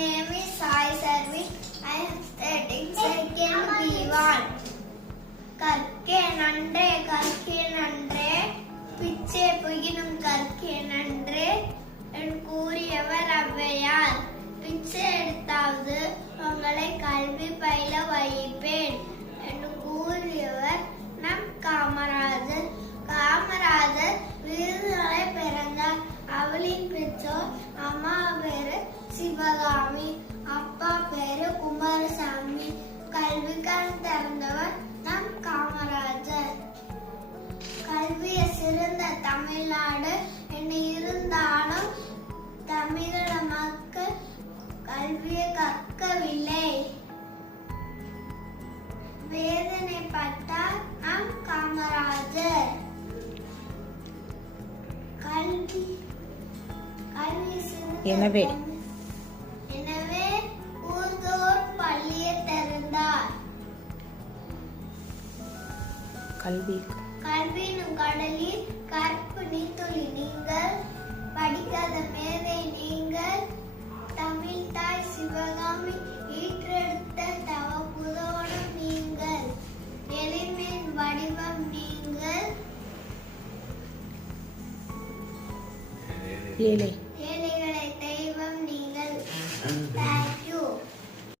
name is Sai Sarvi. I am studying second B1. கற்கே நன்றே பிச்சை புகினும் கற்கே நன்றே என்று கூறியவர் ஔவையார். பிச்சை எடுத்தாவது உங்களை கல்வி பயில வைப்பேன் என்று கூறியவர் நம் காமராஜர். காமராஜர் விருதுகளை பிறந்தார். அவளின் பெற்றோர் அம்மா பேரு சிவகாமி, அப்பா பேரு குமாரசாமி. கல்விக்கான திறந்தவர் நம் காமராஜர். கல்வியை சிறந்த தமிழ்நாடு என்று இருந்தாலும் தமிழக மக்கள் கல்வியை கற்கவில்லை. வேதனைப்பட்டார் நம் காமராஜர். எனவே ஊர்தோர் பள்ளியை திறந்தார். கல்வியின் கடலில் கற்பு நீத்துளி நீங்கள், படிக்காத மேதை நீங்கள், தமிழ் தாய் சிவகாமி ஈற்றெடுத்த தவ புதவனம் நீங்கள், எளிமையின் வடிவம் நீங்கள். ஏழை